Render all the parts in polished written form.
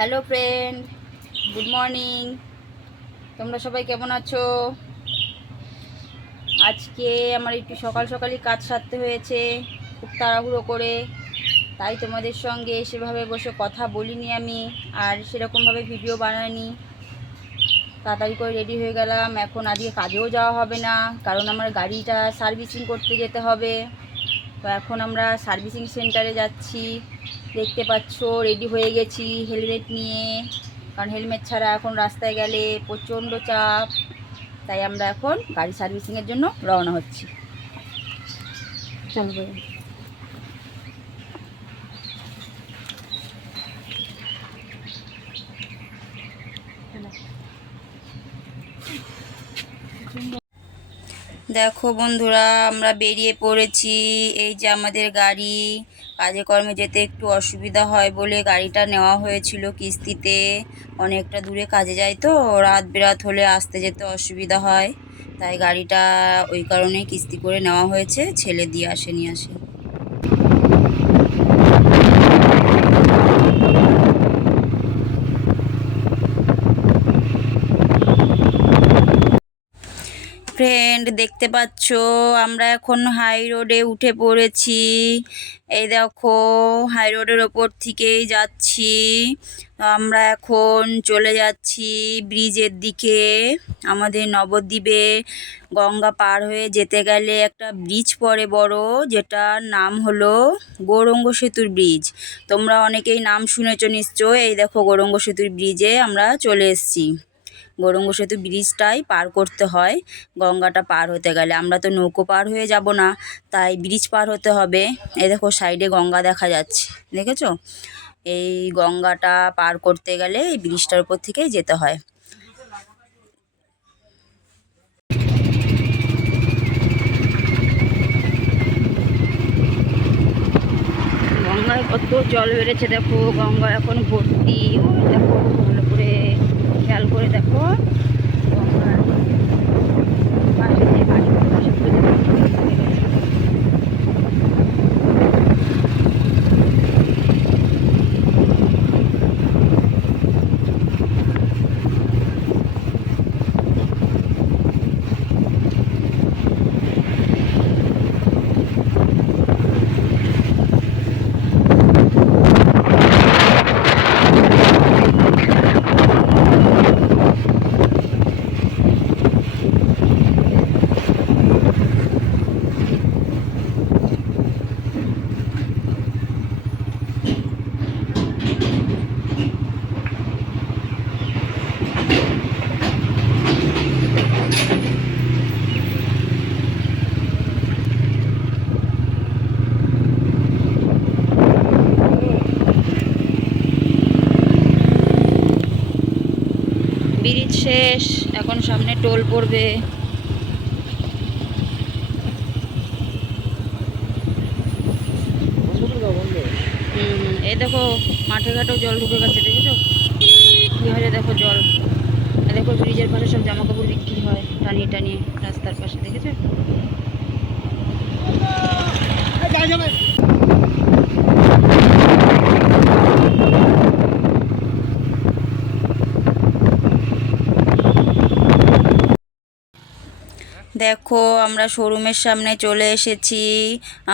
Hello friend, good morning. তোমরা সবাই কেমন আছো? আজকে আমার একটু সকাল সকালই কাজ সারতে হয়েছে, খুব তাড়াহুড়ো করে। তাই তোমাদের সঙ্গে সেভাবে বসে কথা বলিনি আমি, আর সেরকমভাবে ভিডিও বানাইনি। তাড়াতাড়ি করে রেডি হয়ে গেলাম। এখন আজকে কাজেও যাওয়া হবে না, কারণ আমার গাড়িটা সার্ভিসিং করতে যেতে হবে। তো এখন আমরা সার্ভিসিং সেন্টারে যাচ্ছি। দেখতে পাচ্ছ রেডি হয়ে গেছি হেলমেট নিয়ে, কারণ হেলমেট ছাড়া এখন রাস্তায় গেলে প্রচণ্ড চাপ। তাই আমরা এখন গাড়ি সার্ভিসিংয়ের জন্য রওনা হচ্ছি। চলো। দেখো বন্ধুরা, আমরা বেরিয়ে পড়েছি। এই যে আমাদের গাড়ি। কাজে কর্মে যেতে একটু অসুবিধা হয় বলে গাড়িটা নেওয়া হয়েছিল কিস্তিতে। অনেকটা দূরে কাজে যাই তো, রাত বেরাত হলে আসতে যেতে অসুবিধা হয়। তাই গাড়িটা ওই কারণেই কিস্তি করে নেওয়া হয়েছে, ছেলে দিয়ে আসে নিয়ে আসে। ফ্রেন্ড, দেখতে পাচ্ছ আমরা এখন হাই রোডে উঠে পড়েছি। এই দেখো, হাই রোডের ওপর থেকেই যাচ্ছি। আমরা এখন চলে যাচ্ছি ব্রিজের দিকে। আমাদের নবদ্বীপে গঙ্গা পার হয়ে যেতে গেলে একটা ব্রিজ পড়ে বড়, যেটার নাম হলো গৌরাঙ্গ সেতুর ব্রিজ। তোমরা অনেকেই নাম শুনেছো নিশ্চয়। এই দেখো, গৌরাঙ্গ সেতুর ব্রিজে আমরা চলে এসেছি। গৌরাঙ্গ সেতু ব্রিজটাই পার করতে হয় গঙ্গাটা পার হতে গেলে। আমরা তো নৌকো পার হয়ে যাব না, তাই ব্রিজ পার হতে হবে। এই দেখো, সাইডে গঙ্গা দেখা যাচ্ছে, দেখেছো? এই গঙ্গাটা পার করতে গেলে এই ব্রিজটার উপর থেকেই যেতে হয়। গঙ্গায় কত জল বেড়েছে দেখো, গঙ্গা এখন ভর্তি। ওই দেখো, ভালো করে খেয়াল করে দেখো, গঙ্গার পাশে যে বাড়িগুলো সেগুলো দেখো ভর্তি হয়ে গেছে। ব্রিজ শেষ, এখন সামনে টোল পড়বে। এই দেখো, মাঠে ঘাটেও জল ঢুকে গেছে, দেখেছো কি হয়েছে? দেখো জল। দেখো, ব্রিজের পাশে সব জামা কাপড় বিক্রি হয় টানিয়ে টানিয়ে রাস্তার পাশে, দেখেছো? দেখো, আমরা শোরুমের সামনে চলে এসেছি।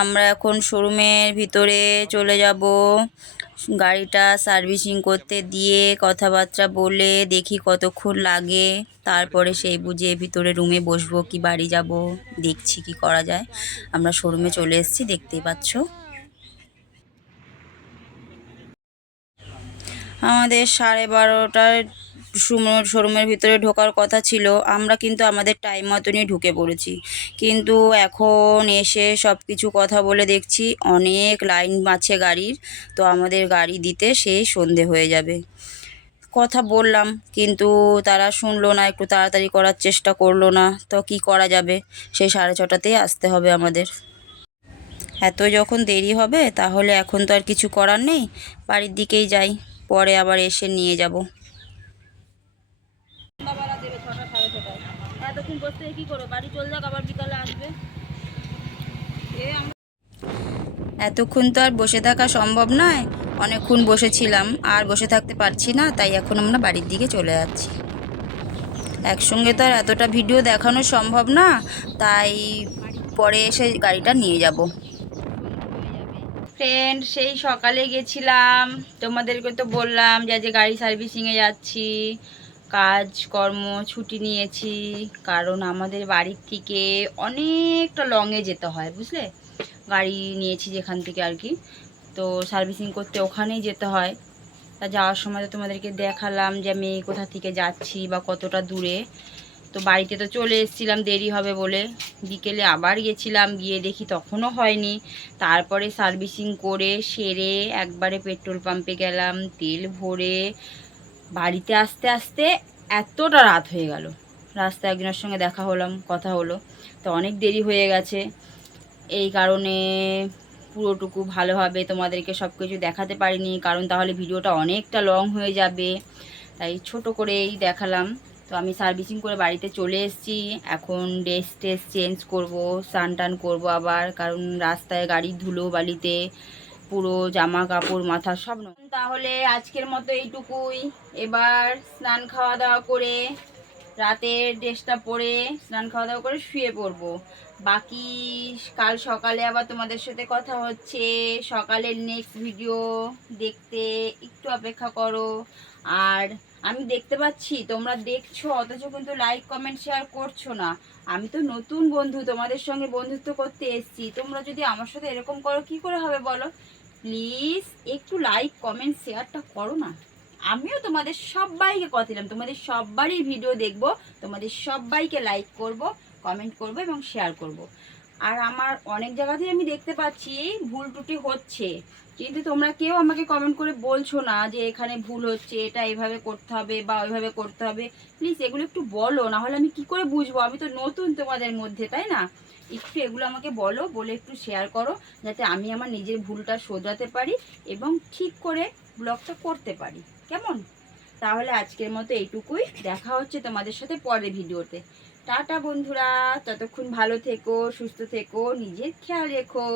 আমরা এখন শোরুমের ভিতরে চলে যাব। গাড়িটা সার্ভিসিং করতে দিয়ে কথাবার্তা বলে দেখি কতক্ষণ লাগে, তারপরে সেই বুঝে ভিতরে রুমে বসবো কি বাড়ি যাব, দেখছি কি করা যায়। আমরা শোরুমে চলে এসেছি, দেখতেই পাচ্ছ। আমাদের 12:30টায় শোরুমের ভিতরে ঢোকার কথা ছিল। আমরা কিন্তু আমাদের টাইম মতনই ঢুকে পড়েছি, কিন্তু এখন এসে সব কিছু কথা বলে দেখছি অনেক লাইন আছে গাড়ির। তো আমাদের গাড়ি দিতে সেই সন্ধে হয়ে যাবে। কথা বললাম, কিন্তু তারা শুনলো না, একটু তাড়াতাড়ি করার চেষ্টা করলো না। তো কি করা যাবে, সেই 6:30টাতেই আসতে হবে আমাদের। এত যখন দেরি হবে তাহলে এখন তো আর কিছু করার নেই, বাড়ির দিকেই যাই, পরে আবার এসে নিয়ে যাব। দেবে 6টা 6:30টায়। এতক্ষণ বসতে কি করো, বাড়ি চলে যাক, আবার বিকালে আসবে। এতক্ষণ তো আর বসে থাকা সম্ভব নয়। অনেকক্ষণ বসেছিলাম, আর বসে থাকতে পারছি না, তাই এখন আমরা বাড়ির দিকে চলে যাচ্ছি। একসঙ্গে তো আর এতটা ভিডিও দেখানো সম্ভব না, তাই পরে এসে গাড়িটা নিয়ে যাব। ফ্রেন্ড, সেই সকালে গেছিলাম, তোমাদেরকে তো বললাম যে আজ গাড়ি সার্ভিসিংয়ে যাচ্ছি। কাজকর্ম ছুটি নিয়েছি, কারণ আমাদের বাড়ির থেকে অনেকটা লংয়ে যেতে হয়, বুঝলে। গাড়ি নিয়েছি যেখান থেকে আর কি, তো সার্ভিসিং করতে ওখানেই যেতে হয়। তা যাওয়ার সময় তো তোমাদেরকে দেখালাম যে আমি কোথা থেকে যাচ্ছি বা কতটা দূরে। তো বাড়িতে তো চলে এসেছিলাম দেরি হবে বলে, বিকেলে আবার গেছিলাম, গিয়ে দেখি তখনও হয়নি। তারপরে সার্ভিসিং করে সেরে একবারে পেট্রোল পাম্পে গেলাম, তেল ভরে বাড়িতে আসতে আসতে এতটা রাত হয়ে গেল। রাস্তায় একজনের সঙ্গে দেখা হলাম, কথা হলো, তো অনেক দেরি হয়ে গেছে। এই কারণে পুরোটুকু ভালোভাবে তোমাদেরকে সব কিছু দেখাতে পারিনি, কারণ তাহলে ভিডিওটা অনেকটা লং হয়ে যাবে, তাই ছোট করেই দেখালাম। তো আমি সার্ভিসিং করে বাড়িতে চলে এসেছি। এখন ড্রেস ট্রেস চেঞ্জ করবো, স্নান টান করবো আবার, কারণ রাস্তায় গাড়ির ধুলো বালিতে পুরো জামা কাপড় মাথা সব। তাহলে আজকের মতো এইটুকুই। এবার স্নান খাওয়া দাওয়া করে রাতের ড্রেসটা পরে স্নান খাওয়া দাওয়া করে শুয়ে পড়বো। বাকি কাল সকালে আবার তোমাদের সাথে কথা হচ্ছে। সকালের নেক্সট ভিডিও দেখতে একটু অপেক্ষা করো। আর আমি দেখতে পাচ্ছি তোমরা দেখছো, অথচ কিন্তু লাইক কমেন্ট শেয়ার করছো না। আমি তো নতুন বন্ধু, তোমাদের সঙ্গে বন্ধুত্ব করতে এসেছি, তোমরা যদি আমার সাথে এরকম করো কি করে হবে বলো। প্লিজ একটু লাইক কমেন্ট শেয়ারটা করো না। আমিও তোমাদের সবাইকে কথা দিলাম, তোমাদের সবারই ভিডিও দেখব, তোমাদের সবাইকে লাইক করব, কমেন্ট করব এবং শেয়ার করব। আর আমার অনেক জায়গাতেই আমি দেখতে পাচ্ছি ভুল ত্রুটি হচ্ছে, কিন্তু তোমরা কেউ আমাকে কমেন্ট করে বলছো না যে এখানে ভুল হচ্ছে, এটা এভাবে করতে হবে বা ওইভাবে করতে হবে। প্লিজ এগুলো একটু বলো, না হলে আমি কি করে বুঝবো, আমি তো নতুন তোমাদের মধ্যে, তাই না। একটু এগুলো আমাকে বলো, বলে একটু শেয়ার করো, যাতে আমি আমার নিজের ভুলটা শোধরাতে পারি এবং ঠিক করে ব্লগটা করতে পারি, কেমন। তাহলে আজকের মতো এইটুকুই, দেখা হচ্ছে তোমাদের সাথে পরের ভিডিওতে। টাটা বন্ধুরা, ততক্ষণ ভালো থেকো, সুস্থ থেকো, নিজের খেয়াল রেখো।